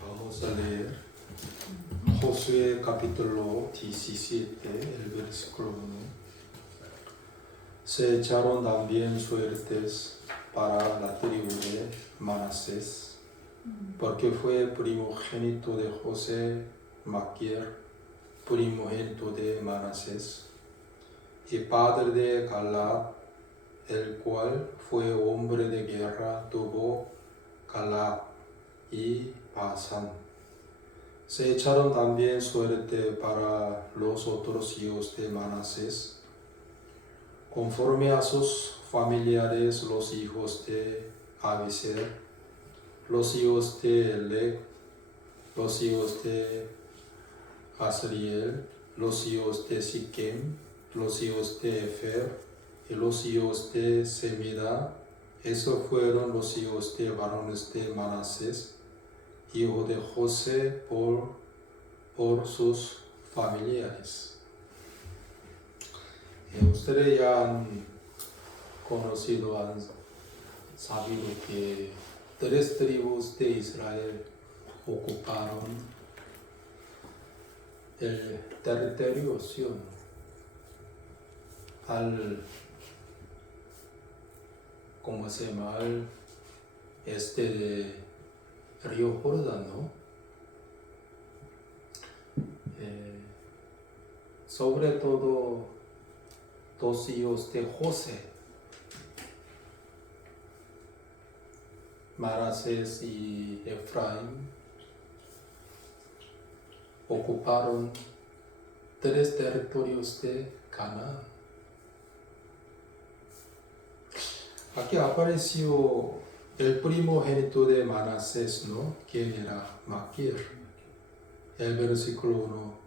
Vamos a leer Josué capítulo 17, el versículo 1. Se echaron también suertes para la tribu de Manasés, porque fue primogénito de José Maquier, primogénito de Manasés, y padre de Galaad, el cual fue hombre de guerra, tuvo Galaad y Basán. Se echaron también suerte para los otros hijos de Manasés, conforme a sus familiares, los hijos de Abiser, los hijos de Elec, los hijos de Asriel, los hijos de Siquem, los hijos de Efer y los hijos de Semida. Esos fueron los hijos de varones de Manasés, hijo de José, por sus familiares. Ustedes ya han conocido, han sabido que 3 tribus de Israel ocuparon el territorio Sion al este de río Jordán, ¿no? Sobre todo 2 hijos de José, Manasés y Efraín, ocuparon 3 territorios de Canaán. Aquí apareció el primogénito de Manasés, ¿no? ¿Quién era? Maquier. El versículo 1.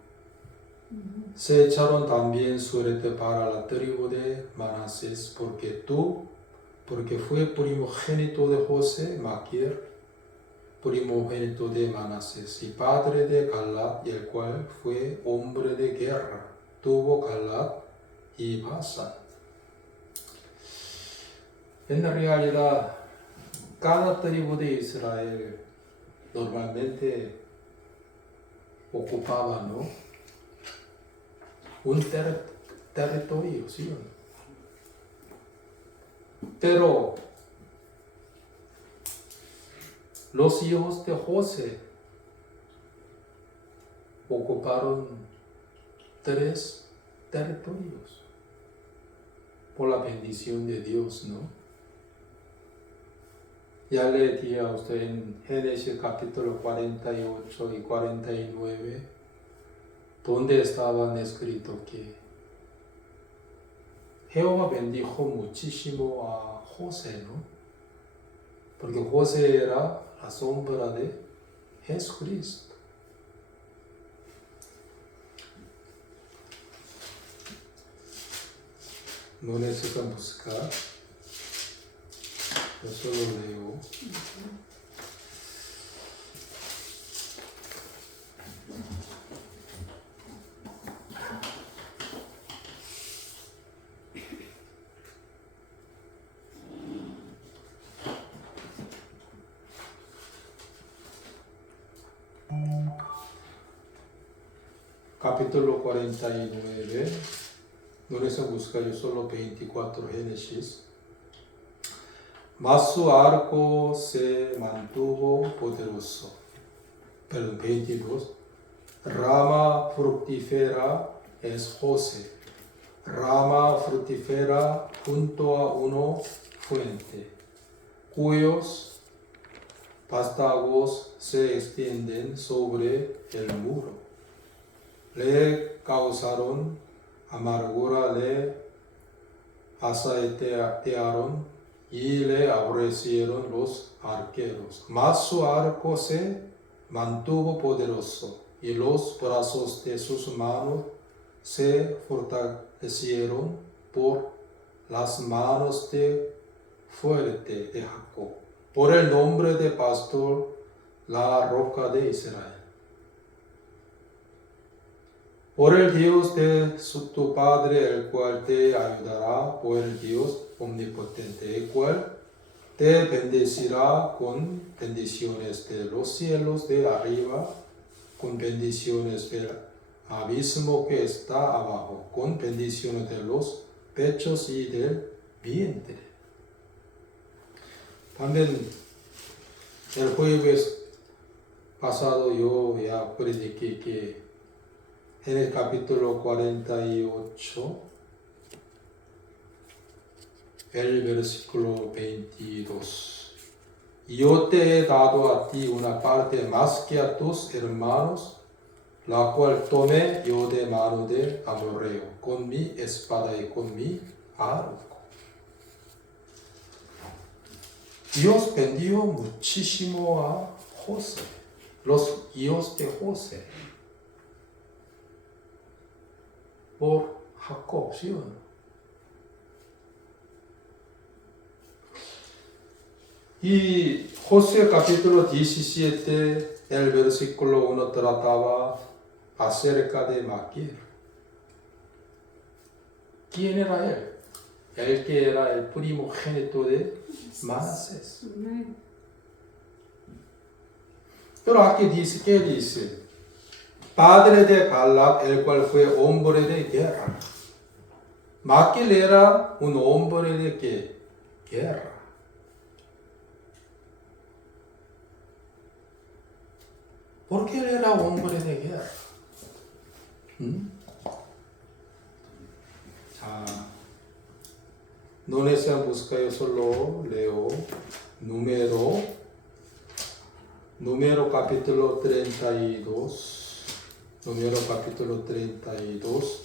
Se echaron también suerte para la tribu de Manasés, porque fue primogénito de José, Maquier, primogénito de Manasés, y padre de Galaad, el cual fue hombre de guerra, tuvo Galaad y Basán. En realidad, cada tribu de Israel normalmente ocupaba, ¿no?, un territorio, ¿sí o no? Pero los hijos de José ocuparon 3 territorios por la bendición de Dios, ¿no? Ya le dije a usted en Génesis capítulo 48 y 49, donde estaban escrito que Jehová bendijo muchísimo a José, ¿no? Porque José era la sombra de Jesucristo. No necesitan buscar, yo solo leo. Capítulo 49, no necesitan buscar, yo solo 24, Génesis. Mas su arco se mantuvo poderoso. 22. Rama fructífera es José. Rama fructífera junto a una fuente, cuyos vástagos se extienden sobre el muro. Le causaron amargura, le asaetearon y le aborrecieron los arqueros. Mas su arco se mantuvo poderoso, y los brazos de sus manos se fortalecieron por las manos de fuerte de Jacob, por el nombre de pastor, la roca de Israel. Por el Dios de tu Padre, el cual te ayudará, por el Dios omnipotente, el cual te bendecirá con bendiciones de los cielos de arriba, con bendiciones del abismo que está abajo, con bendiciones de los pechos y del vientre. También el jueves pasado yo ya prediqué que en el capítulo 48, el versículo 22. Yo te he dado a ti una parte más que a tus hermanos, la cual tomé yo de mano de amorreo, con mi espada y con mi arco. Dios bendijo muchísimo a José, los hijos de José, por Jacob, ¿sí o no? Y Josué capítulo 17, el versículo 1 trataba acerca de Maquir. ¿Quién era él? El que era el primogénito de Manasés. Pero aquí dice, ¿qué dice? Padre de Galaad, el cual fue hombre de guerra. Maquir era un hombre de ¿qué? Guerra. Porque él era hombre de guerra. 자, no necesitan buscar, yo solo leo número capítulo 32, número capítulo 32,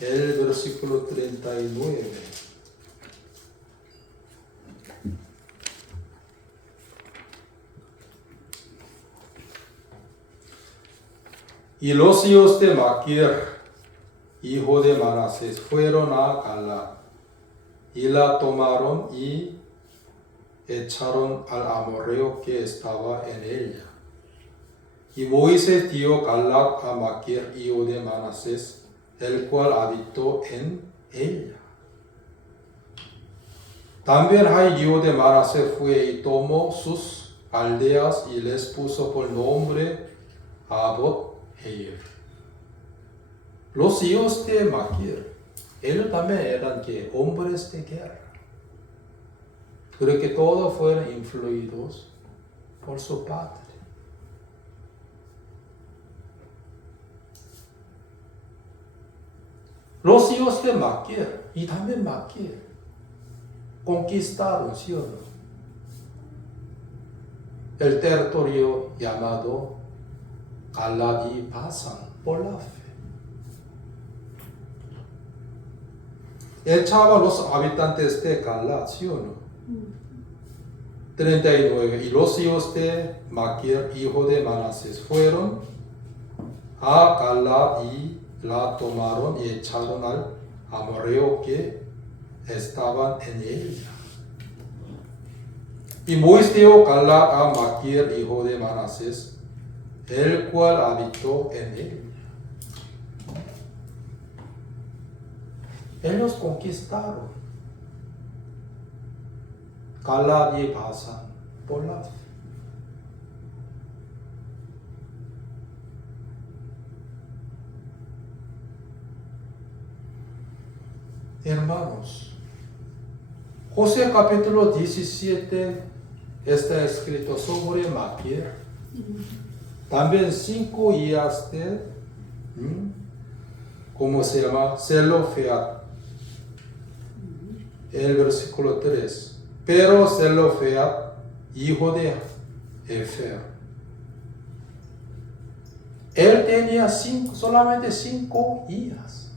el versículo 39. Y los hijos de Maquir, hijo de Manasés, fueron a Galaad y la tomaron y echaron al amorreo que estaba en ella. Y Moisés dio Galaad a Maquir, hijo de Manasés, el cual habitó en ella. También Jai, hijo de Manasés, fue y tomó sus aldeas y les puso por nombre Abot Heir. Los hijos de Maquir, ellos también eran que hombres de guerra. Creo que todos fueron influidos por su padre. Los hijos de Maquir y también Maquir conquistaron, ¿sí o no? El territorio llamado Galaad y Basán por la fe. Echaba a los habitantes de Galaad, ¿sí o no? 39. Y los hijos de Maquir, hijo de Manasés, fueron a Galaad y la tomaron y echaron al amorreo que estaban en ella. Y Moisés dio Galaad a Maquir, hijo de Manasés, el cual habitó en ella. Ellos conquistaron Galaad y Basán por la fe. Hermanos, Josué capítulo 17 está escrito sobre Maquir. También 5 hijas de, ¿cómo se llama? Zelofead. El versículo 3. Pero Zelofead, hijo de Hefer, él tenía solamente 5 hijas.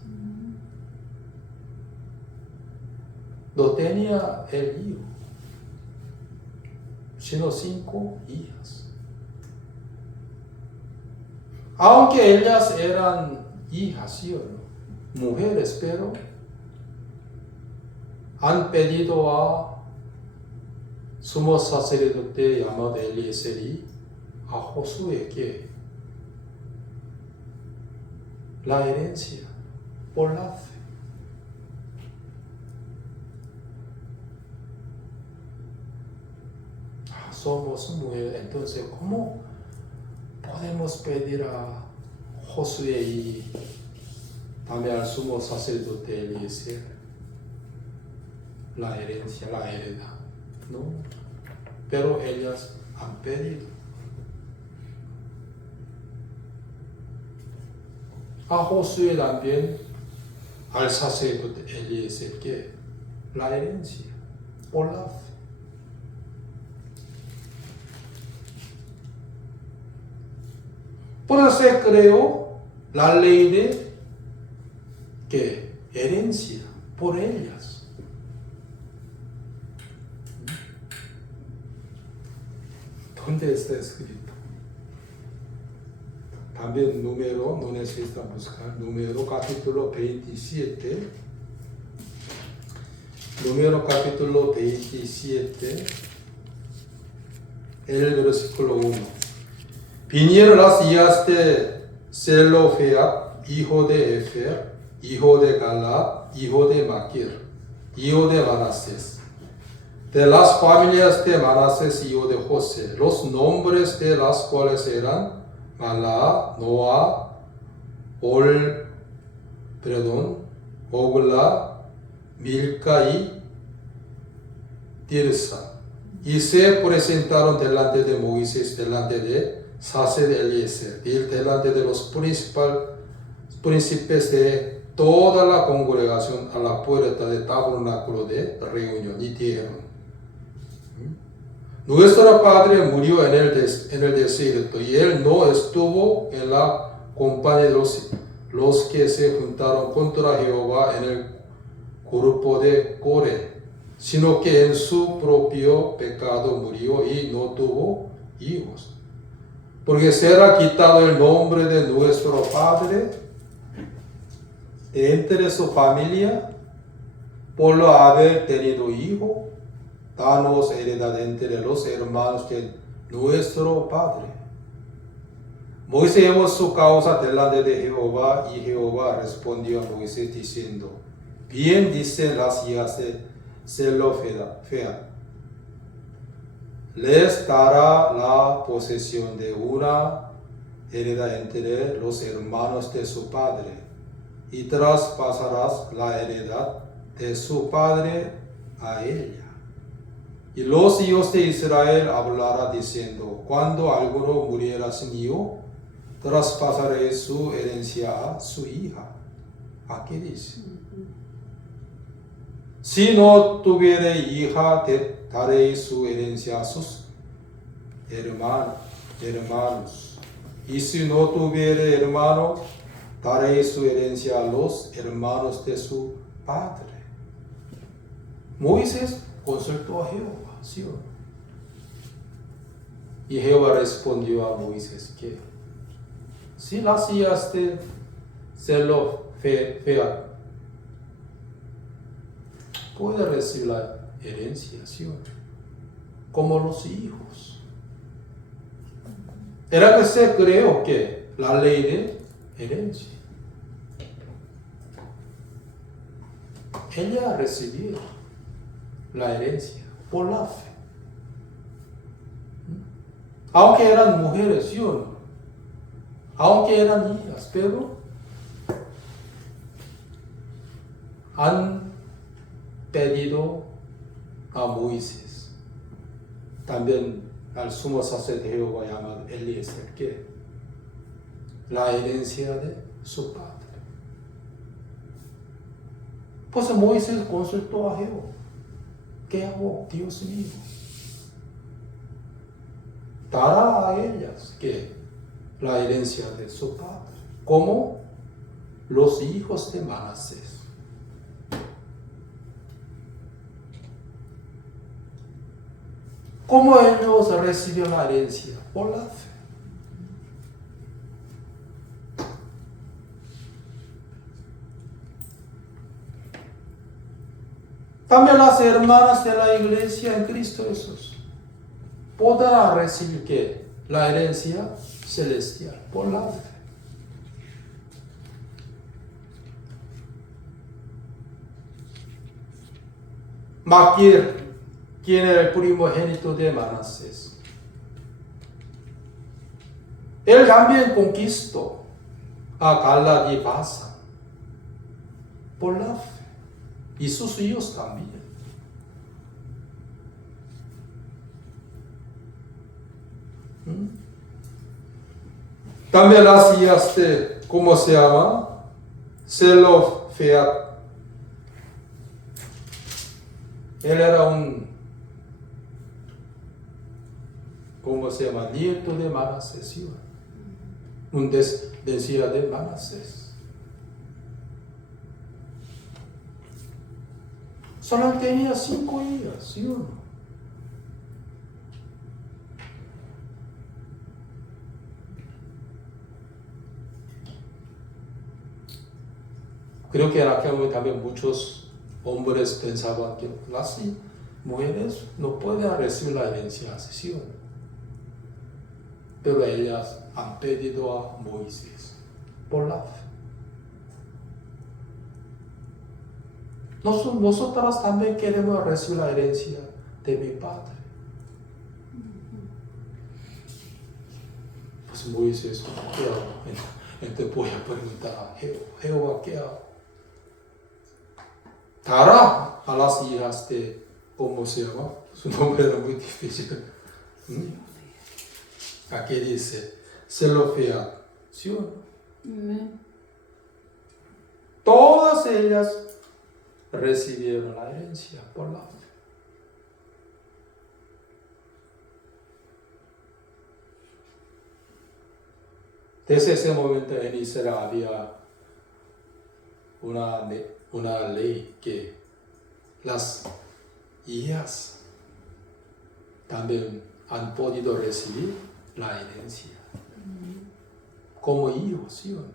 No tenía el hijo, sino 5 hijas. Aunque ellas eran hijas, ¿sí o no? Mujeres, pero han pedido a sumo sacerdote llamado Eliezer a Josué que la herencia por la fe. somos mujeres, entonces ¿cómo podemos pedir a Josué y también al sumo sacerdote Eliezer la herencia, la heredad? No, pero ellas han pedido. A Josué también, al sacerdote Eliezer, que la herencia por la fe. Por eso se creó la ley de que herencia por ellas. ¿Dónde está escrito? También número, no necesita buscar, número capítulo 27. Número capítulo 27, el versículo 1. Vinieron las hijas de Zelofeat, hijo de Efer, hijo de Galad, hijo de Maquir, hijo de Manasés, de las familias de Manasés, hijo de José, los nombres de las cuales eran Malá, Noa, Ogla, Milca y Tirsa. Y se presentaron delante de Moisés, delante de sacerdote Eliezer, delante de los príncipes de toda la congregación a la puerta del tabernáculo de reunión, y dijeron: nuestro padre murió en el desierto, y él no estuvo en la compañía de los que se juntaron contra Jehová en el grupo de Coré, sino que en su propio pecado murió y no tuvo hijos. Porque será quitado el nombre de nuestro padre de entre su familia por no haber tenido hijo. Danos heredad entre los hermanos de nuestro padre. Moisés llevó su causa delante de Jehová, y Jehová respondió a Moisés diciendo: bien dicen las hijas de Zelofeat, les dará la posesión de una heredad entre los hermanos de su padre, y traspasarás la heredad de su padre a ella. Y los hijos de Israel hablará diciendo: cuando alguno muriera sin hijo, traspasaré su herencia a su hija. Aquí dice: si no tuviere hija, daré su herencia a sus hermanos. Y si no tuviere hermano, daré su herencia a los hermanos de su padre. Moisés consultó a Jehová, ¿sí o no? Y Jehová respondió a Moisés que si las hijas de Zelofeat puede recibir la herencia, ¿sí o no? Como los hijos. Era que se creó que la ley de herencia. Ella recibió la herencia por la fe. Aunque eran mujeres, ¿sí o no? Aunque eran hijas, pero han pedido a Moisés, también al sumo sacerdote Jehová llamado Eliezer, que la herencia de su padre. Pues Moisés consultó a Jehová: ¿qué hago, Dios mío? Dará a ellas que la herencia de su padre, como los hijos de Manasés. ¿Cómo ellos recibieron la herencia? Por la fe. También las hermanas de la iglesia en Cristo Jesús podrán recibir ¿qué? La herencia celestial por la fe. Maquir, quien era el primogénito de Manasés, Él también conquistó a Galaad y Basán por la fe, y sus hijos también. También las hijas de, ¿cómo se llama? Zelofeat. Él era ¿cómo se llama? Nieto de Manasés, ¿sí? Un descendiente de Manasés. Solo tenía 5 hijas, ¿sí o no? Creo que en aquel momento también muchos hombres pensaban que las mujeres no pueden recibir la herencia, ¿sí o no? Pero ellas han pedido a Moisés por la fe. Nosotras también queremos recibir la herencia de mi padre. Pues Moisés, ¿qué hago? Entonces voy a preguntar a Jehová, ¿qué hago? Dará a las hijas de, ¿cómo se llama? Su nombre era muy difícil. Aquí dice, Zelofeat, ¿sí o no? Todas ellas recibieron la herencia por la fe. Desde ese momento en Israel había una ley que las hijas también han podido recibir la herencia como hijos, ¿sí o no?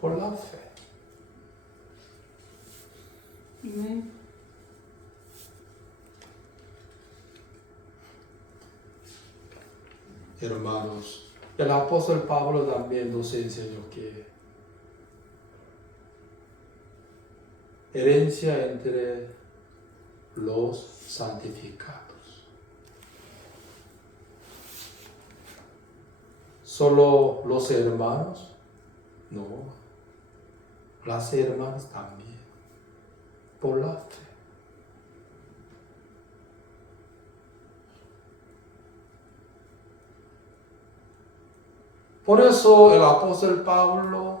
Por la fe. Hermanos, el apóstol Pablo también nos enseñó que herencia entre los santificados. ¿Solo los hermanos? No, las hermanas también, por la fe. Por eso el apóstol Pablo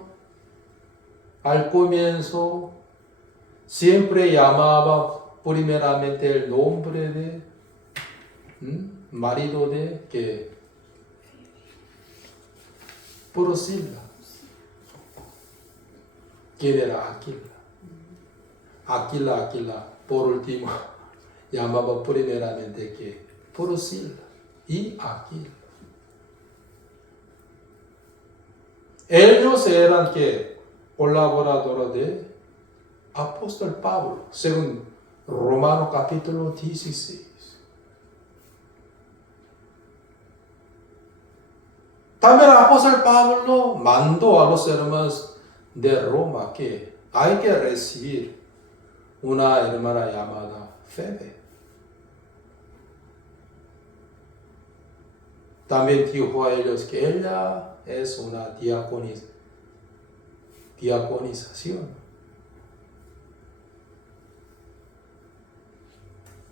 al comienzo siempre llamaba primeramente el nombre de marido de que Priscila. ¿Quién era Aquila? Aquila, por último, llamaba primeramente que Priscila y Aquila. Ellos eran que colaboradores de apóstol Pablo, según Romanos capítulo 16. También el apóstol Pablo mandó a los hermanos de Roma que hay que recibir una hermana llamada Febe. También dijo a ellos que ella es una diaconización.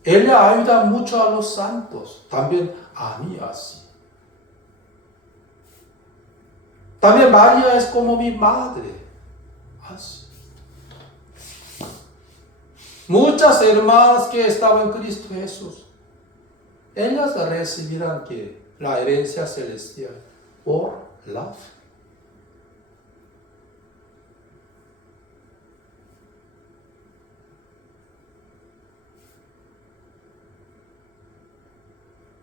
Ella ayuda mucho a los santos, también a mí así. También María es como mi madre, así. Muchas hermanas que estaban en Cristo Jesús, ellas recibirán que la herencia celestial por la fe.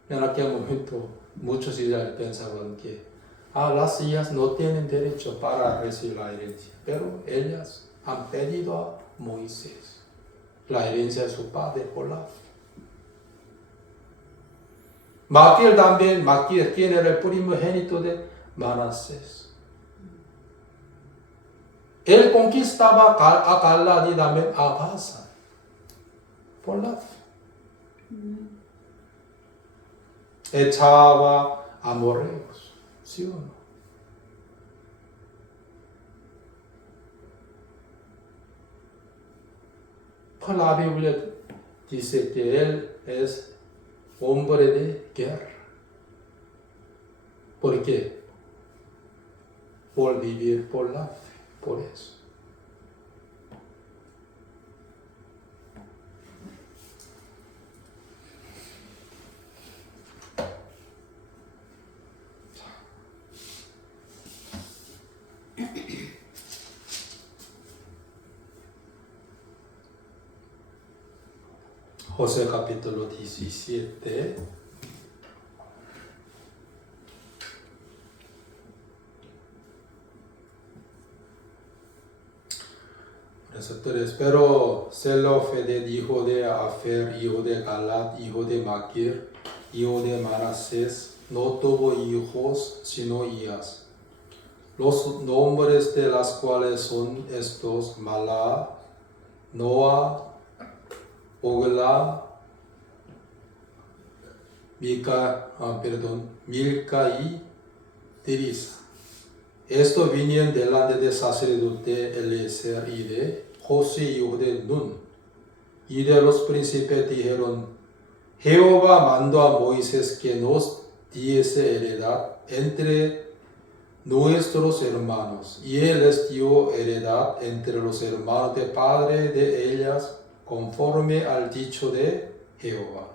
En aquel momento muchos israelíes pensaban que las hijas no tienen derecho para recibir la herencia, pero ellas han pedido a Moisés la herencia de su padre por la fe. Maquir, quien era el primogénito de Manasés. Él conquistaba a Galaad y también a Basán por la fe. Echaba amorreos, ¿sí o no? Pues la Biblia dice que él es hombre de guerra. ¿Por qué? Por vivir por la fe, por eso. José capítulo 17. Pero Zelofeded, hijo de Afer, hijo de Galat, hijo de Maquir, hijo de Manasés, no tuvo hijos sino hijas. Los nombres de las cuales son estos: Malá, Noa, Ogla, Milca y Tirisa. Esto vinieron delante del sacerdote Eliezer y de José, hijo de Nun. Y de los príncipes dijeron: Jehová mandó a Moisés que nos diese heredad entre nuestros hermanos. Y él les dio heredad entre los hermanos de padre de ellas, conforme al dicho de Jehová.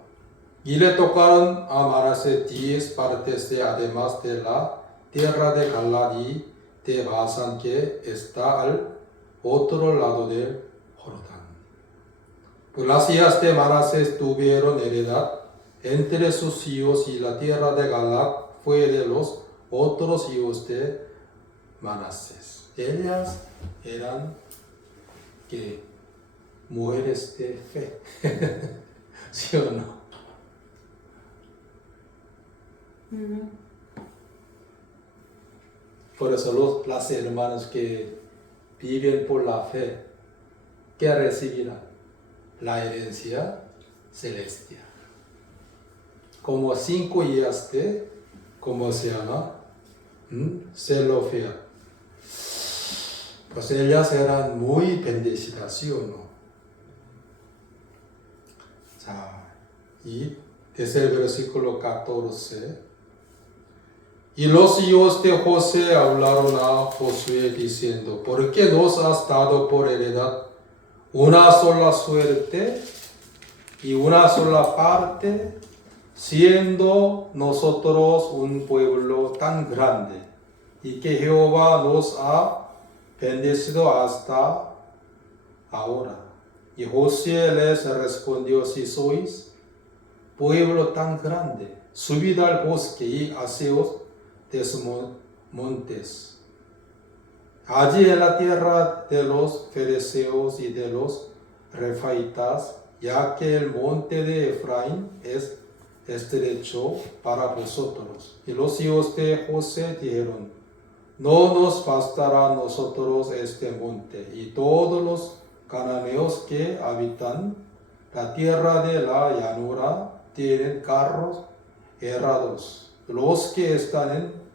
Y le tocaron a Manasés 10 partes además de la tierra de Galaad y de Basán, que está al otro lado del Jordán. Pues las hijas de Manasés tuvieron heredad entre sus hijos, y la tierra de Galaad fue de los otros hijos de Manasés. Ellas eran mujeres de fe. ¿Sí o no? Por eso las hermanas que viven por la fe, ¿qué recibirán? La herencia celestial. Como 5 hijas de, ¿cómo se llama? Zelofedad. Pues ellas eran muy bendecidas, ¿sí o no? 자, y desde el versículo 14. Y los hijos de José hablaron a Josué diciendo: ¿Por qué nos has dado por heredad una sola suerte y una sola parte, siendo nosotros un pueblo tan grande, y que Jehová nos ha bendecido hasta ahora? Y Josué les respondió: Si sois pueblo tan grande, subid al bosque y haceos de sus montes. Allí en la tierra de los fereceos y de los refaitas, ya que el monte de Efraín es estrecho para vosotros. Y los hijos de José dijeron: No nos bastará a nosotros este monte, y todos los cananeos que habitan la tierra de la llanura tienen carros herrados, los que están en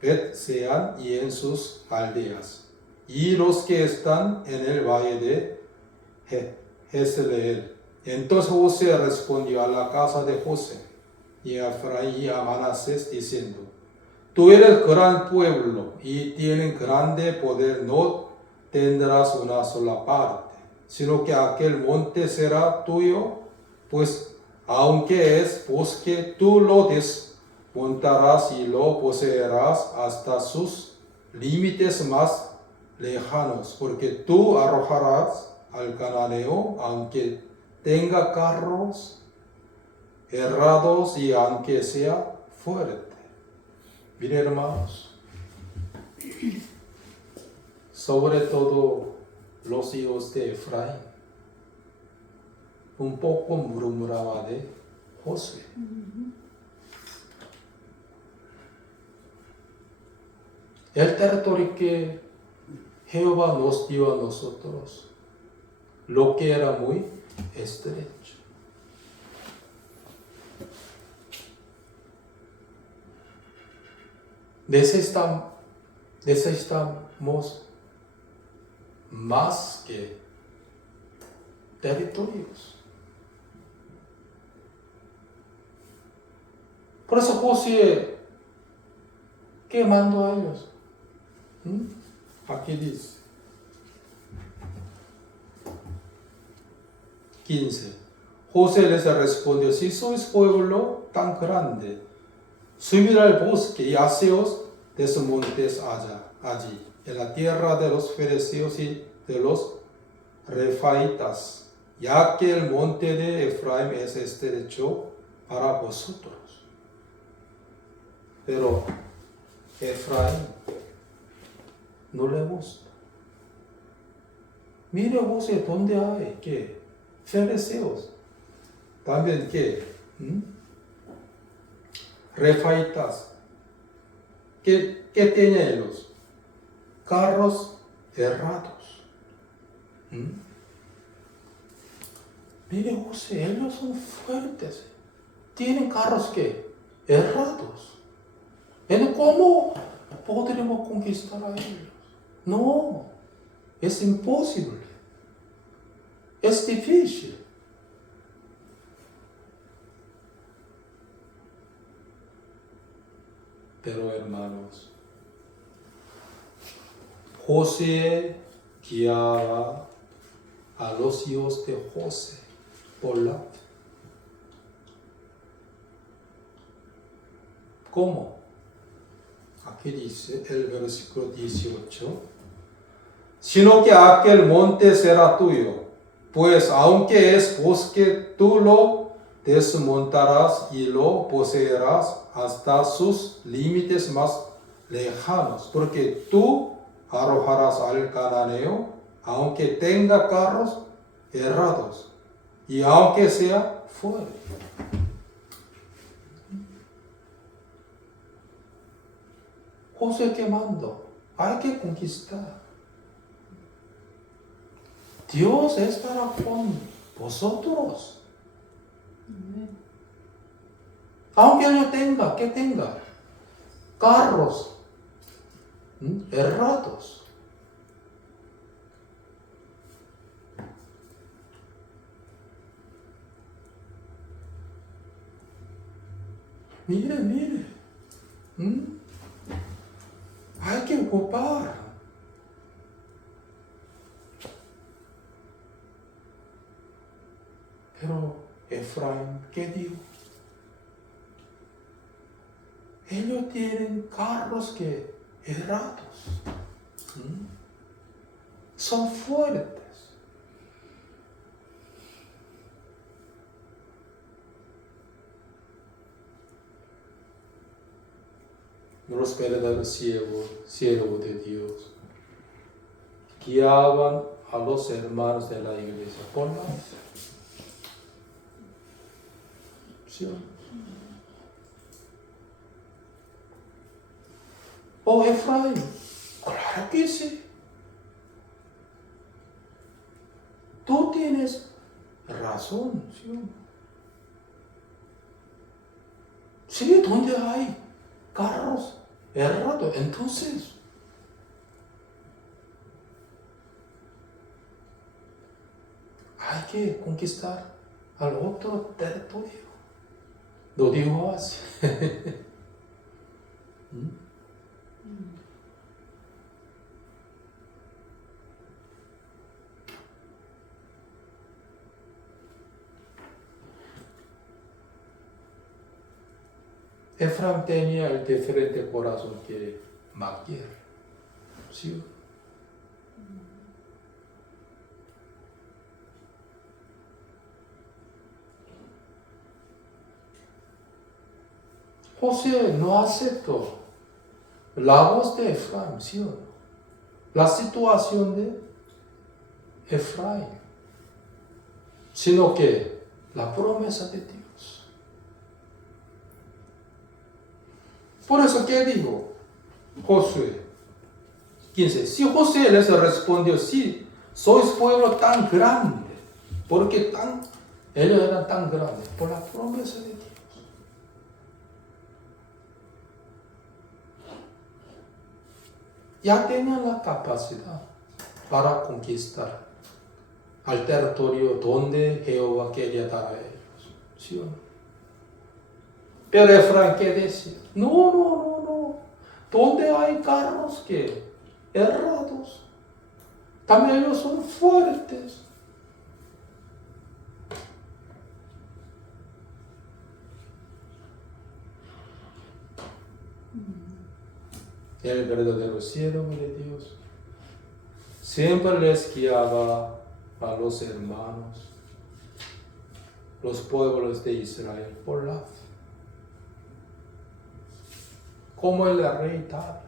Bet-Sean y en sus aldeas, y los que están en el valle de Jezreel. Entonces José respondió a la casa de José y a Efraín y a Manasés diciendo: Tú eres gran pueblo y tienes grande poder, no tendrás una sola parte, sino que aquel monte será tuyo, pues aunque es bosque, tú lo desmontarás y lo poseerás hasta sus límites más lejanos, porque tú arrojarás al cananeo, aunque tenga carros herrados y aunque sea fuerte. Miren, hermanos, sobre todo los hijos de Efraín, un poco murmuraba de Josué. El territorio que Jehová nos dio a nosotros, lo que era muy estrecho. necesitamos más que territorios. Por eso Josué, ¿qué mandó a ellos? Aquí dice 15. Josué les respondió: si sois pueblo tan grande, subid al bosque y haceos de sus montes allí, en la tierra de los fereceos y de los refaitas, ya que el monte de Efraín es estrecho para vosotros. Pero Efraín no le gusta. Mire Josué, ¿dónde hay? ¿Qué? Fereceos. También ¿qué? Refaitas. ¿Qué tienen ellos? Carros errados. Mire Josué, ellos son fuertes. Tienen carros ¿qué? Errados. ¿Cómo podremos conquistar a ellos? No, es imposible. Es difícil. Pero hermanos, Josué guiaba a los hijos de José por la fe. ¿Cómo? Aquí dice el versículo 18: sino que aquel monte será tuyo, pues aunque es bosque, tú lo desmontarás y lo poseerás hasta sus límites más lejanos, porque tú arrojarás al cananeo, aunque tenga carros errados y aunque sea fuerte. Josué que mandó, hay que conquistar. Dios estará con vosotros. Aunque yo tenga, que tenga carros errados. Mire. Hay que ocupar. Pero Efraín, ¿qué dijo? Ellos tienen carros que errados. Son fuertes. Los verdaderos siervos de Dios guiaban a los hermanos de la iglesia por la fe. ¿Sí? Oh, Efraín, claro que sí. Tú tienes razón, ¿sí? Sí, ¿dónde hay carros errados? Entonces, hay que conquistar al otro territorio. Lo dijo así. Efraín tenía el diferente corazón que Maquiel. ¿Sí? José no aceptó la voz de Efraín, ¿sí o no? La situación de Efraín, sino que la promesa de Dios. Por eso, ¿qué dijo Josué? 15. Si José les respondió: sí, sois pueblo tan grande, porque ellos eran tan grandes, por la promesa de Dios. ya tenían la capacidad para conquistar al territorio donde Jehová quería dar a ellos. ¿Sí o no? Pero Efraín, ¿qué decía? No. ¿Dónde hay carros que errados? También ellos son fuertes. El verdadero siervo de Dios siempre les guiaba a los hermanos, los pueblos de Israel, por la fe. Como el rey David.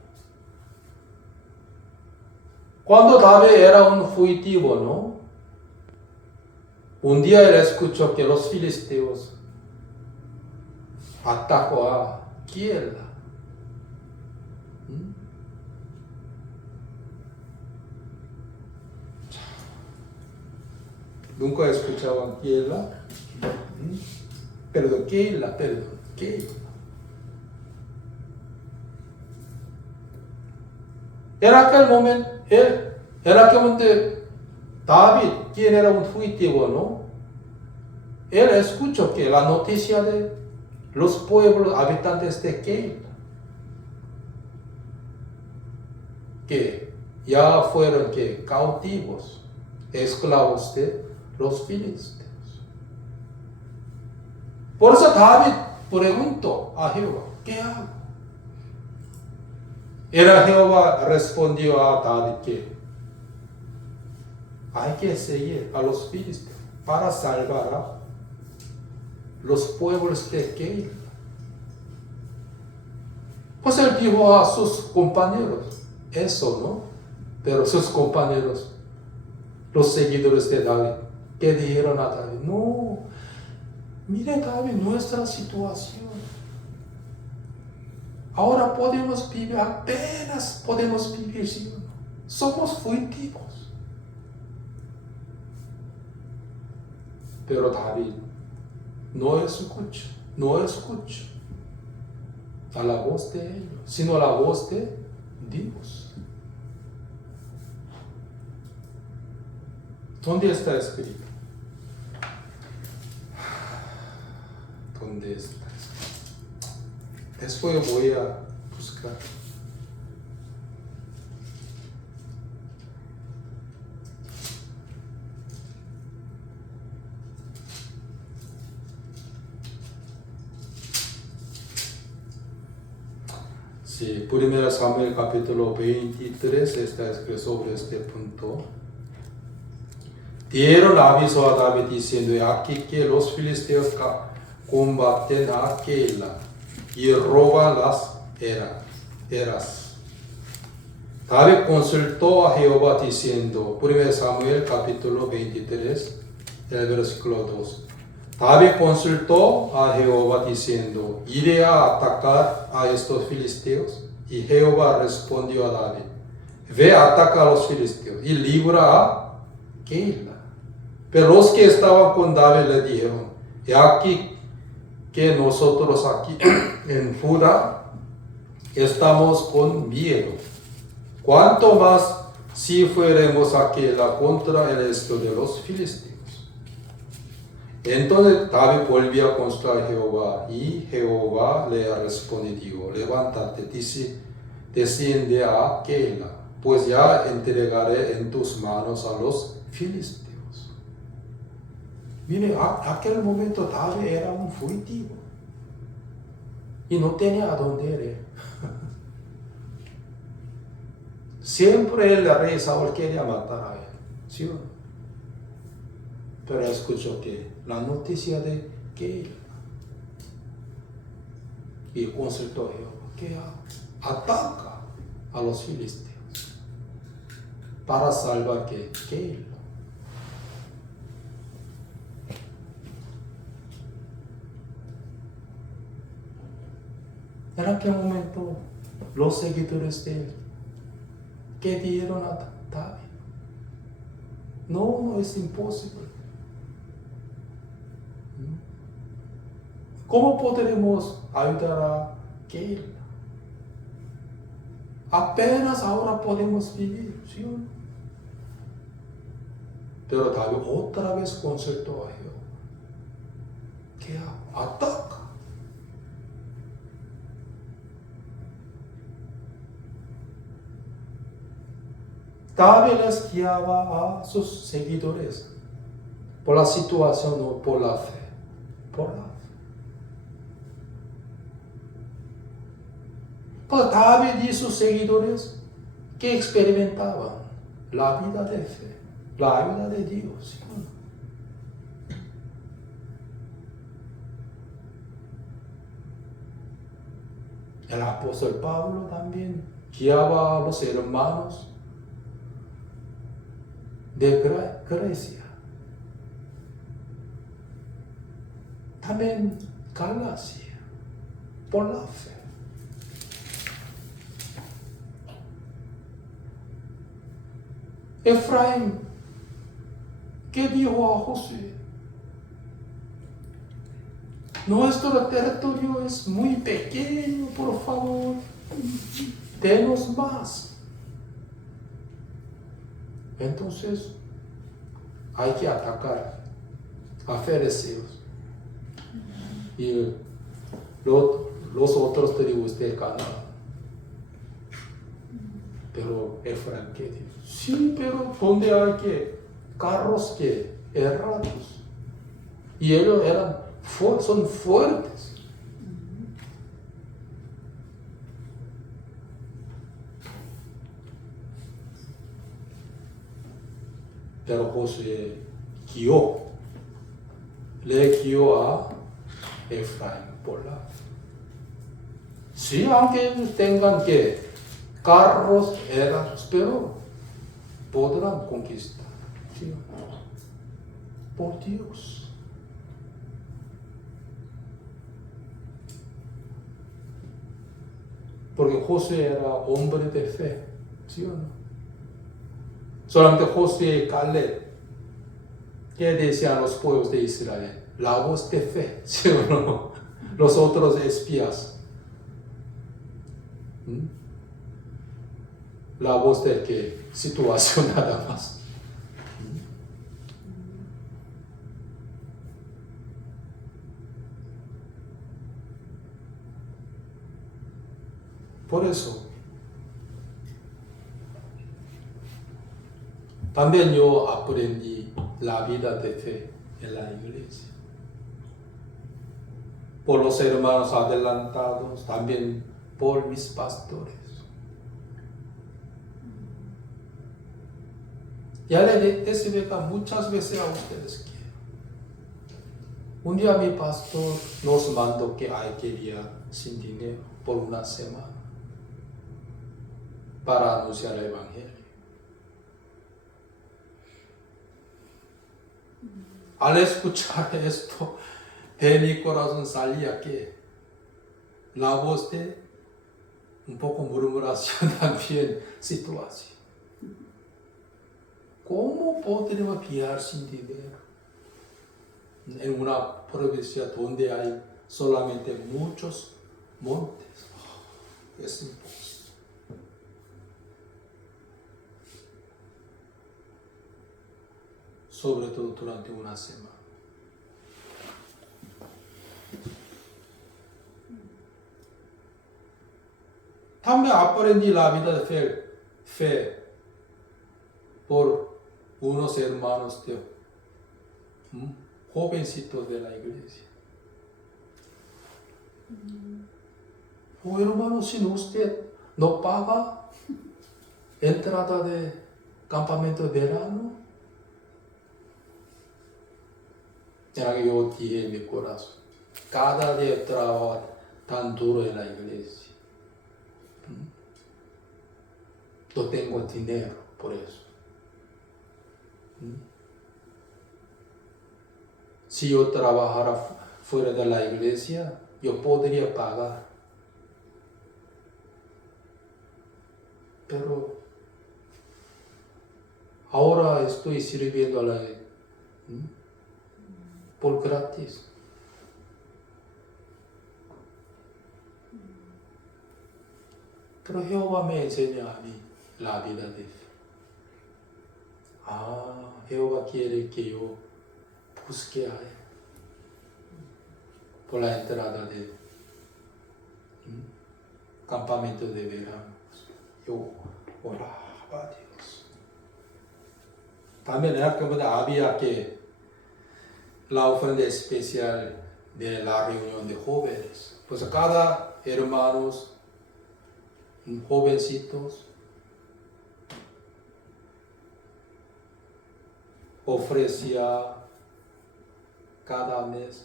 Cuando David era un fugitivo, ¿no? Un día él escuchó que los filisteos atacó a Keilah. ¿Nunca escuchaban Keilah? Keilah. Era aquel momento, David, quien era un fugitivo, ¿no? Él escuchó que la noticia de los pueblos habitantes de Keilah, que ya fueron cautivos, esclavos de los filisteos. Por eso David preguntó a Jehová, ¿qué hago? Jehová respondió a David que hay que seguir a los filisteos para salvar a los pueblos de Keilah. Pues él dijo a sus compañeros eso, ¿no? Pero sus compañeros, los seguidores de David, ¿qué dijeron a David? No, mire David, nuestra situación. Ahora podemos vivir, apenas podemos vivir, ¿sí o no? Somos fugitivos. Pero David no escucha a la voz de ellos, sino a la voz de Dios. ¿Dónde está escrito? ¿Dónde está escrito? Después voy a buscar. Sí, 1 Samuel capítulo 23 está escrito sobre este punto. Dieron aviso a David diciendo, aquí que los filisteos combaten a Keilah y roban las eras. David consultó a Jehová diciendo, 1 Samuel capítulo 23, el versículo 2. David consultó a Jehová diciendo, ¿iré a atacar a estos filisteos? Y Jehová respondió a David, ve, ataca a los filisteos y libra a Keilah. Pero los que estaban con David le dijeron, he aquí que nosotros aquí en Judá estamos con miedo. ¿Cuánto más si fuéramos a Keilah contra el resto de los filisteos? Entonces David volvió a consultar a Jehová, y Jehová le respondió, levántate, desciende a Keilah, pues ya entregaré en tus manos a los filisteos. Mire, aquel momento David era un fugitivo y no tenía a dónde ir. Siempre el rey Saúl quería matar a él, ¿sí o no? Pero escuchó que la noticia de Keilah y consultó a Jehová, ¿qué hago? Ataca a los filisteos para salvar Keilah. En aquel momento, los seguidores de él, ¿qué dijeron a David? No, es imposible. ¿Cómo podremos ayudar a Keilah? Apenas ahora podemos vivir, ¿sí o no? Pero David otra vez consultó a Jehová. ¿Qué hago? Ataca. David les guiaba a sus seguidores por la situación o por la fe. Por la fe. Pues David y sus seguidores que experimentaban la vida de fe, la ayuda de Dios. ¿Sí? El apóstol Pablo también guiaba a los hermanos de Grecia. También Galacia, por la fe. Efraín, ¿qué dijo a Josué? Nuestro territorio es muy pequeño, por favor, denos más. Entonces, hay que atacar a fariseos y los otros tribus de Canaán. Pero Efraín, ¿qué dijo? Sí, pero donde hay que carros que errados. Y ellos son fuertes. Pero Josué le guió a Efraín por la fe. Sí, aunque ellos tengan que carros errados, pero podrán conquistar. ¿Sí? Por Dios. Porque Josué era hombre de fe, ¿sí o no? Solamente Josué y Caleb, ¿qué decían los pueblos de Israel? La voz de fe, ¿sí o no? Los otros espías. La voz de qué situación nada más. Por eso, también yo aprendí la vida de fe en la iglesia. Por los hermanos adelantados, también por mis pastores. Ya le decía muchas veces a ustedes que un día mi pastor nos mandó que hay que ir sin dinero por una semana para anunciar el evangelio. Al escuchar esto, de mi corazón salía que la voz de un poco murmuración también situación. ¿Cómo podremos viajar sin dinero en una provincia donde hay solamente muchos montes? Es imposible. Sobre todo durante una semana. También aprendí la vida de fe por unos hermanos de jovencitos de la iglesia. Oh, hermano, si usted no paga entrada de campamento de verano, era que yo dije en mi corazón, cada día trabajo tan duro en la iglesia. No tengo dinero por eso. Si yo trabajara fuera de la iglesia, yo podría pagar. Pero ahora estoy sirviendo a la iglesia por gratis. Pero Jehová me enseña a mí la vida de fe. Jehová quiere que yo busque a Él por la entrada del campamento de verano. Yo oraba a Dios. También en aquel momento había que la ofrenda especial de la reunión de jóvenes. Pues cada hermanos, jovencitos, ofrecía cada mes,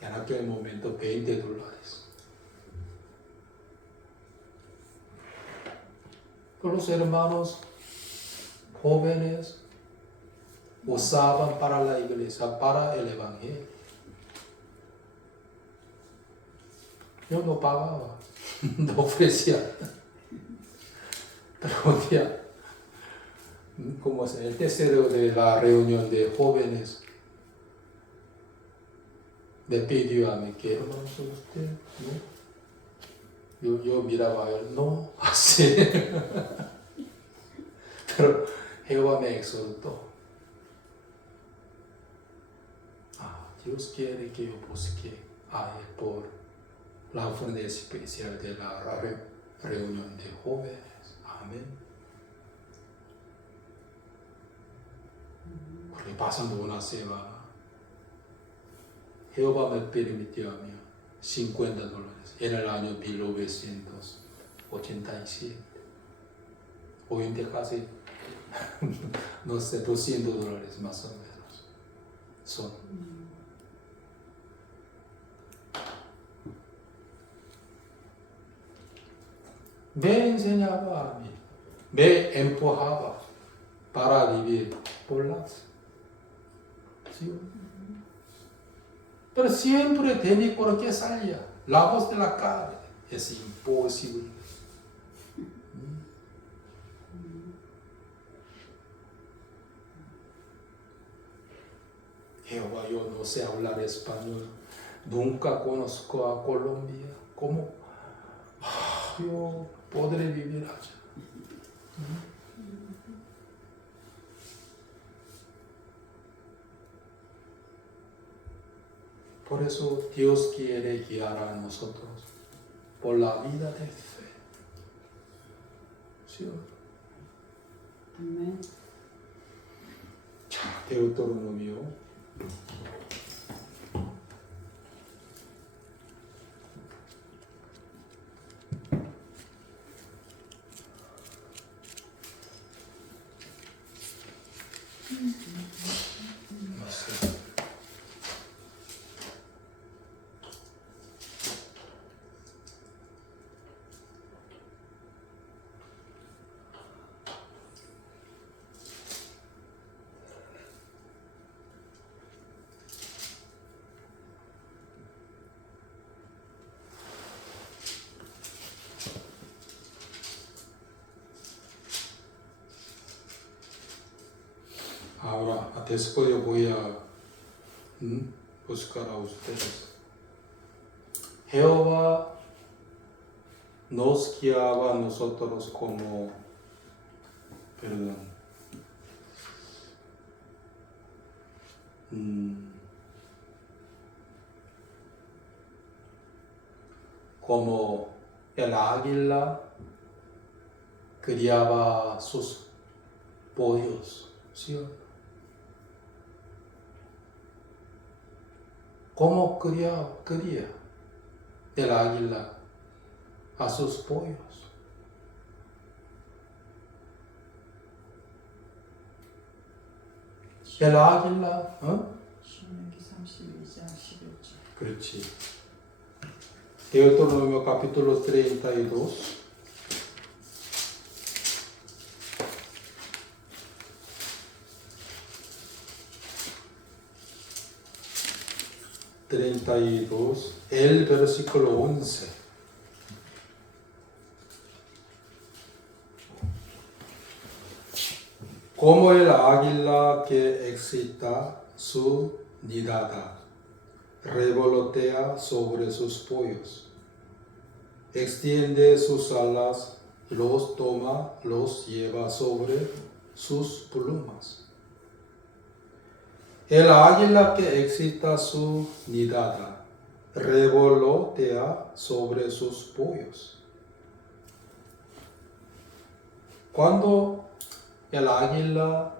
en aquel momento, $20. Los hermanos jóvenes usaban para la iglesia, para el evangelio. Yo no pagaba, no ofrecía. Pero un día, como es el tercero de la reunión de jóvenes, me pidió a mí que, hermano, usted, ¿no? Yo miraba a él, no, así. Pero Jehová me exhortó. Dios quiere que yo busque a Él por la ofrenda especial de la reunión de jóvenes. Amén. Porque pasando una semana, Jehová me permitió a mí $50 en el año 1987. Hoy en día casi, no sé, $200 más o menos son. Me enseñaba a mí, me empujaba para vivir por la fe. ¿Sí? Pero siempre de mi corazón salía la voz de la carne. Es imposible. Jehová, yo no sé hablar español. Nunca conozco a Colombia. ¿Cómo yo podré vivir allá? Por eso Dios quiere guiar a nosotros por la vida de fe. ¿Sí? Amén. Deuteronomio ahora, después yo voy a buscar a ustedes. Jehová nos guiaba a nosotros como, como el águila criaba sus pollos, ¿sí? ¿Cómo cría el águila a sus pollos? El águila, 신명기 32장 11절. 그렇지. Deuteronomio capítulo 32. El versículo 11. Como el águila que excita su nidada, revolotea sobre sus pollos. extiende sus alas, los toma, los lleva sobre sus plumas. El águila que excita su nidada revolotea sobre sus pollos. Cuando el águila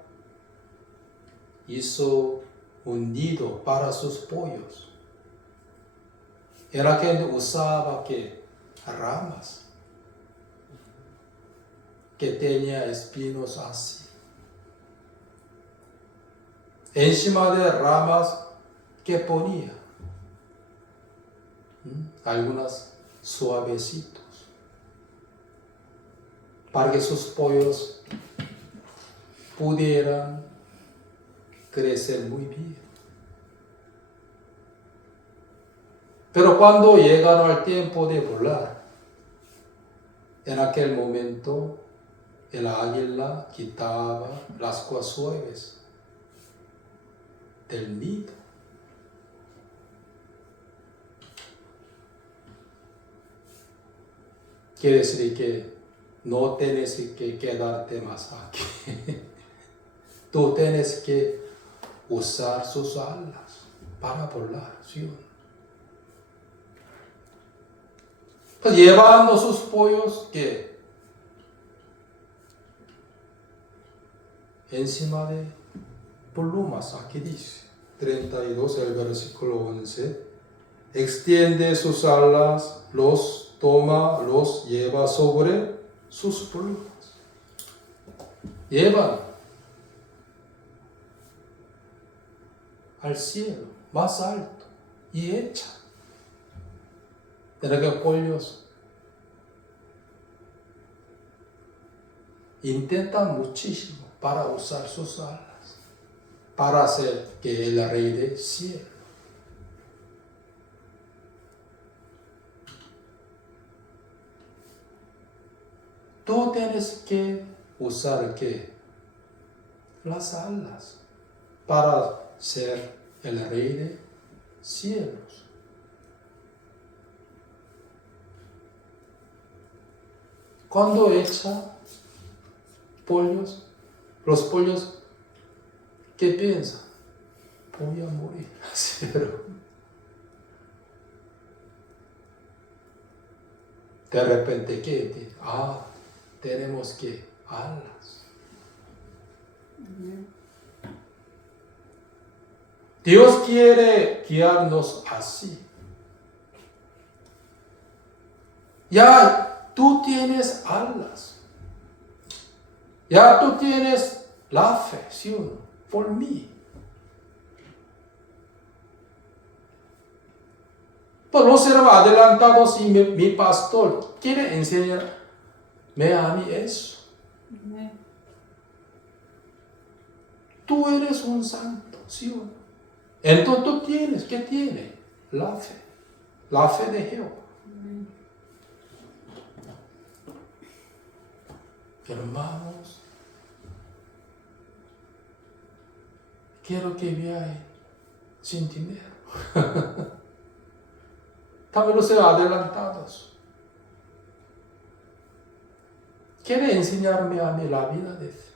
hizo un nido para sus pollos, era que usaba ramas que tenía espinos así. Encima de ramas que ponía algunas suavecitos para que sus pollos pudieran crecer muy bien. Pero cuando llegaron al tiempo de volar, en aquel momento el águila quitaba las cosas suaves del nido. Quiere decir que no tienes que quedarte más aquí. Tú tienes que usar sus alas para volar, ¿sí? Pues llevando sus pollos que encima de plumas, aquí dice 32, el versículo 11, extiende sus alas, los toma, los lleva sobre sus plumas. Llevan al cielo más alto y echa. De que pollos intentan muchísimo para usar sus alas, para hacer que el rey del cielo. Tú tienes que usar las alas para ser el rey de cielos. Cuando echa pollos, los pollos, ¿qué piensan? Voy a morir. Pero de repente, ¿qué? Tenemos que alas. Dios quiere guiarnos así. Ya tú tienes alas. Ya tú tienes la fe, ¿sí o no? Por mí. Por no ser adelantados y mi pastor quiere enseñarme a mí eso. Tú eres un santo, ¿sí o no? Entonces tú tienes, ¿qué tiene? La fe de Jehová. Hermanos, quiero que viaje sin dinero. También los adelantados. Quiere enseñarme a mí la vida de fe.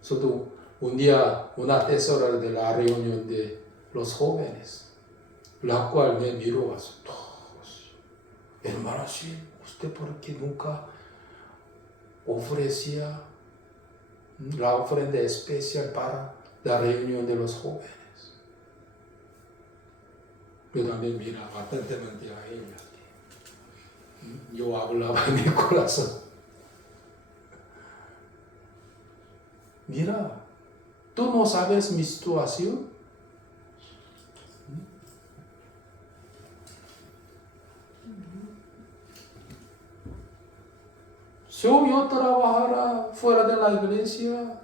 Solo un día, una tesorera de la reunión de los jóvenes, la cual me miró a todos. Hermano, sí, ¿usted por qué nunca ofrecía la ofrenda especial para la reunión de los jóvenes? Yo también miraba atentamente a ella. Yo hablaba en mi corazón. Mira, tú no sabes mi situación. Si yo trabajara fuera de la iglesia,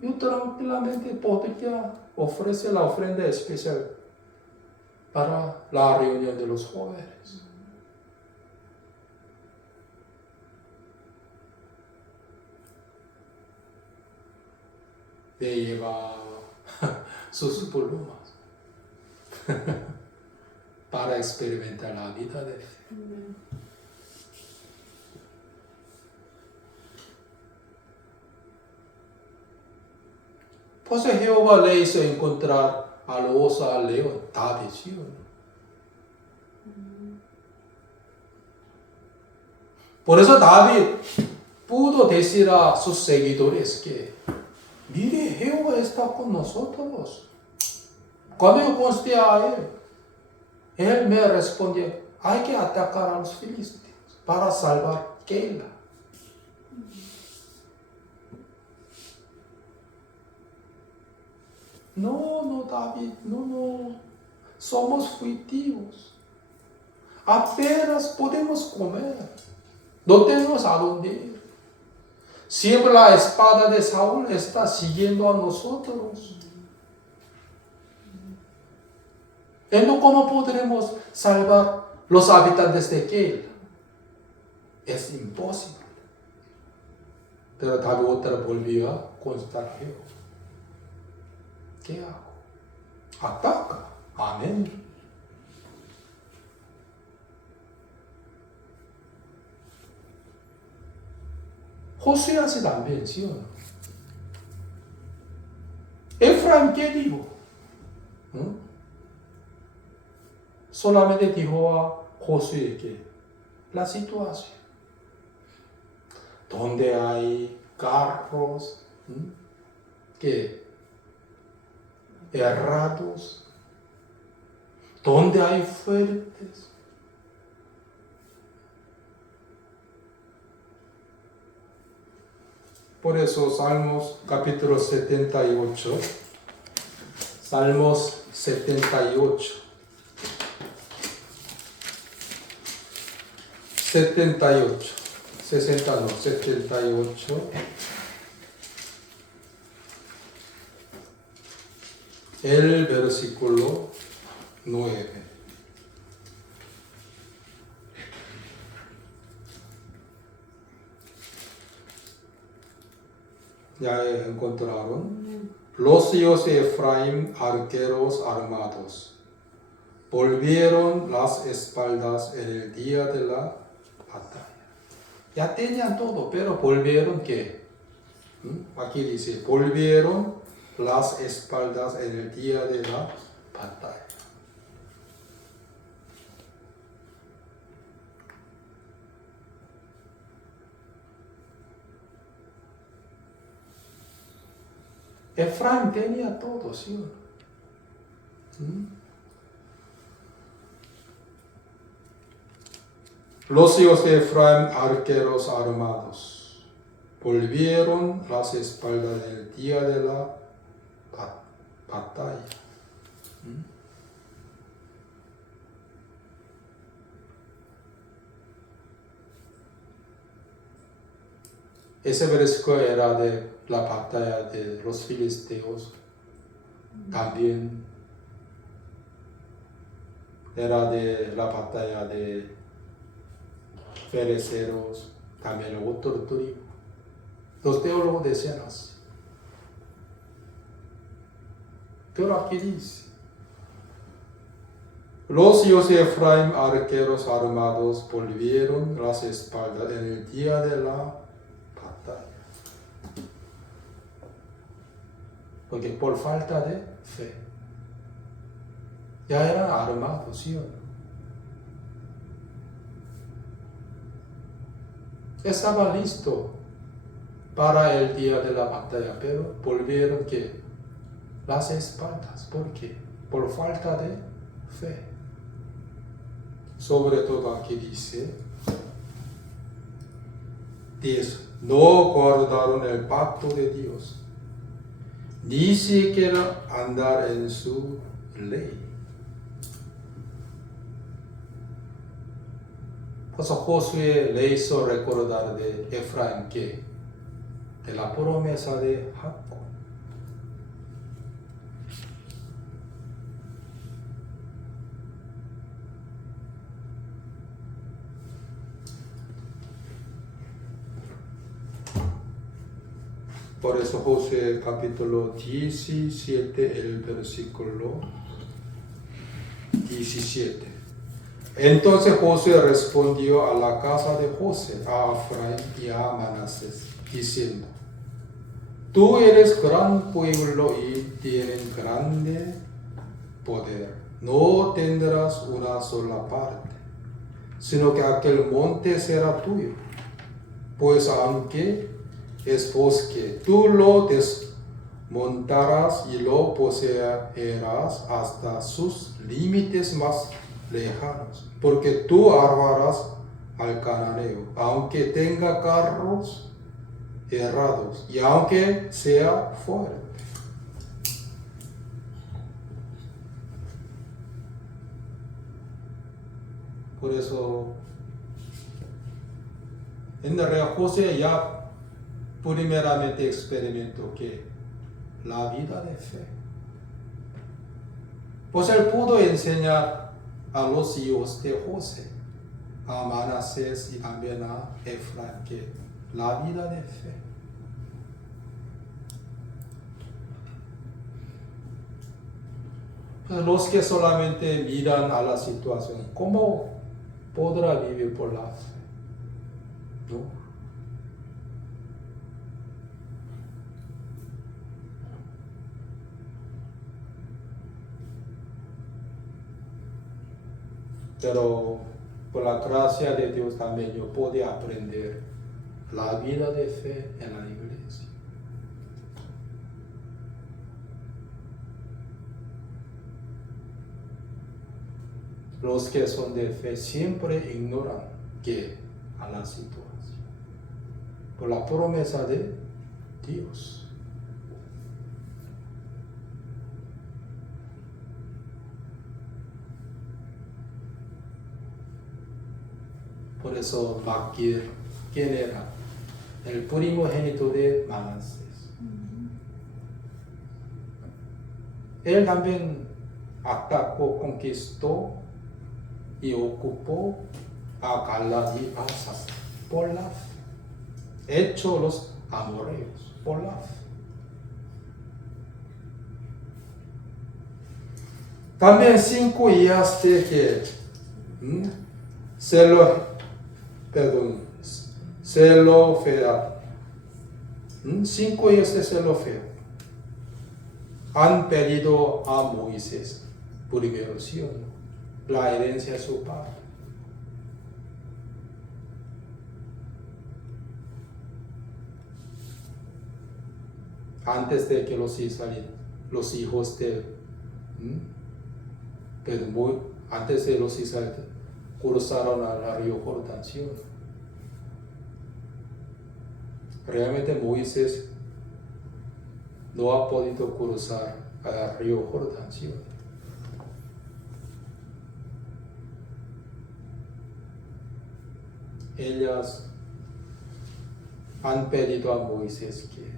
yo tranquilamente podría ofrecer la ofrenda especial para la reunión de los jóvenes. Le llevaba sus plumas para experimentar la vida de fe. Pues Jehová le hizo encontrar al oso, al león, David이요. Por eso David pudo decir a sus seguidores que mire, Jehová está con nosotros. Cuando yo conste a él me respondió, hay que atacar a los filisteos para salvar Keila. No, David, no. Somos fugitivos. Apenas podemos comer. No tenemos a dónde ir. Siempre la espada de Saúl está siguiendo a nosotros. Entonces, ¿cómo podremos salvar los habitantes de Keila? Es imposible. Pero David otra volvió a constar. ¿Qué hago? Ataca. Amén. Josué hace también, ¿sí o no? Efraín, ¿qué dijo? Solamente dijo a Josué que la situación, donde hay carros, que errados, donde hay fuertes, por eso Salmos capítulo 78, Salmos 78, 60 no, 78, el versículo 9. Ya encontraron. Los hijos de Efraín, arqueros armados, volvieron las espaldas en el día de la batalla. Ya tenían todo, pero volvieron ¿qué? Aquí dice, volvieron las espaldas en el día de la batalla. Efraín tenía todo, ¿sí o no? Los hijos de Efraín, arqueros armados, volvieron las espaldas en el día de la batalla. Ese versículo era de la batalla de los filisteos. También era de la batalla de fereceros, también otro tribu. Los teólogos decían así. Pero aquí dice, los hijos de Efraín, arqueros armados, volvieron las espaldas en el día de la batalla. Porque por falta de fe, ya eran armados, ¿sí o no? Estaba listo para el día de la batalla, pero volvieron que las espaldas. ¿Por qué? Por falta de fe. Sobre todo aquí dice, no guardaron el pacto de Dios, ni siquiera andar en su ley. Pues Josué le hizo recordar de Efraín que de la promesa de Jacob. Por eso Josué capítulo 17, el versículo 17. Entonces Josué respondió a la casa de José, a Efraín y a Manasés, diciendo: Tú eres gran pueblo y tienes grande poder. No tendrás una sola parte, sino que aquel monte será tuyo. Pues aunque es bosque, tú lo desmontarás y lo poseerás hasta sus límites más lejanos, porque tú arrojarás al cananeo, aunque tenga carros errados y aunque sea fuerte. Por eso, en realidad José ya primeramente experimentó que la vida de fe. Pues él pudo enseñar a los hijos de José, a Manasés y también a Efraín, que la vida de fe. Pues los que solamente miran a la situación, ¿cómo podrá vivir por la fe? ¿No? Pero por la gracia de Dios también yo pude aprender la vida de fe en la iglesia. Los que son de fe siempre ignoran que a la situación, por la promesa de Dios. Por eso Maquir, ¿quién era? El primogénito de Manasés. Él también atacó, conquistó y ocupó a Galaad y a Sasa por la fe. Hecho los amoreos por la fe. También 5 hijas de Zelofehad. 5 hijos de Zelofehad han pedido a Moisés, primero, ¿sí o no?, la herencia de su padre. Antes de que los hijos de antes de los israelitas cruzaron al río Jordán, ¿sí o no? Realmente Moisés no ha podido cruzar al río Jordán, ¿sí o no? Ellas han pedido a Moisés que,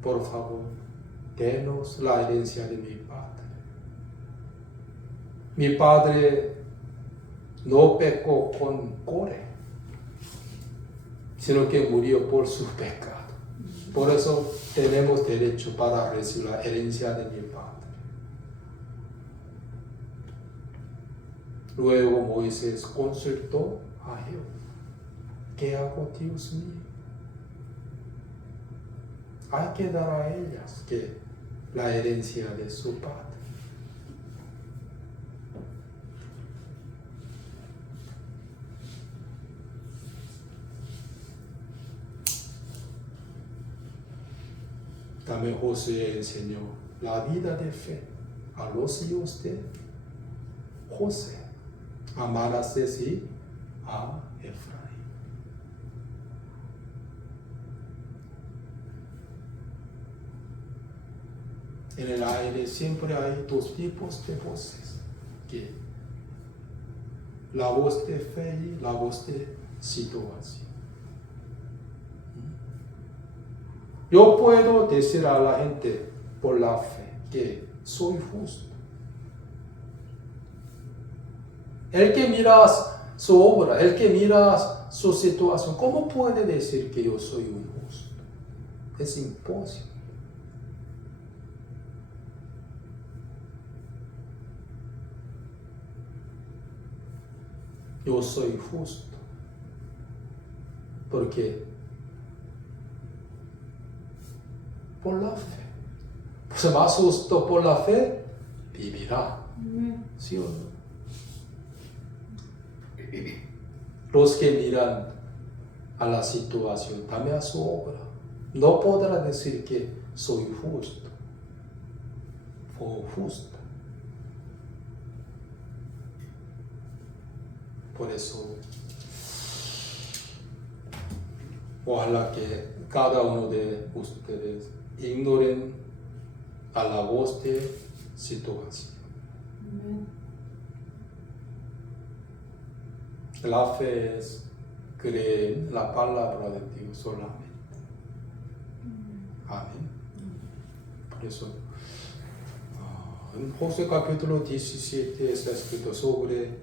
por favor, denos la herencia de mi padre. Mi padre no pecó con Core, sino que murió por su pecado. Por eso tenemos derecho para recibir la herencia de mi padre. Luego Moisés consultó a Jehová: ¿qué hago, Dios mío? Hay que dar a ellas la herencia de su padre. También Josué enseñó la vida de fe a los hijos de José, a Manasés y a Efraín. En el aire siempre hay 2 tipos de voces, la voz de fe y la voz de situación. Yo puedo decir a la gente por la fe que soy justo. El que mira su obra, el que mira su situación, ¿cómo puede decir que yo soy un justo? Es imposible. yo soy justo. ¿Por qué? Por la fe. Pues más justo por la fe vivirá. ¿Sí o no? Los que miran a la situación, también a su obra, no podrán decir que soy justo o justa. Por eso, ojalá que cada uno de ustedes ignoren a la voz de situación. La fe es creer en la palabra de Dios solamente. Amén. Por eso, en Josué capítulo 17 está escrito sobre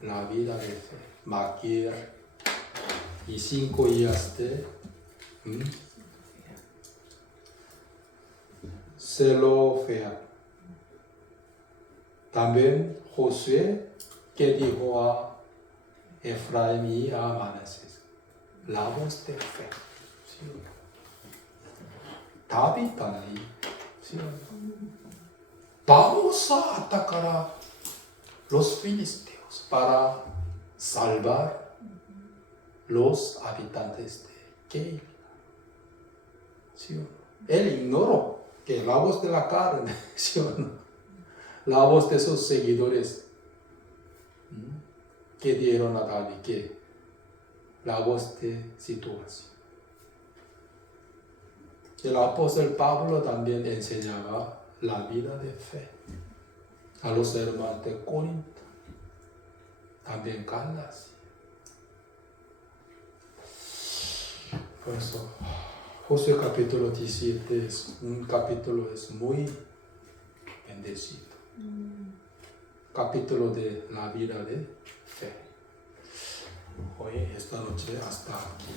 la vida de fe. Maquier y 5 hijas de Zelofehad. También Josué que dijo a Efraín y a Manasés, la voz de fe. ¿Sí? David están ahí. ¿Sí? Vamos a atacar a los filisteos para salvar los habitantes de Keila. ¿Sí? Él ignoró que la voz de la carne, ¿sí o no? La voz de sus seguidores que dieron a David, que la voz de situación. El apóstol Pablo también enseñaba la vida de fe a los hermanos de Corinto, también Galacia. Por eso, Josué capítulo 17 es un capítulo muy bendecido. Capítulo de la vida de fe. Hoy, esta noche, hasta aquí.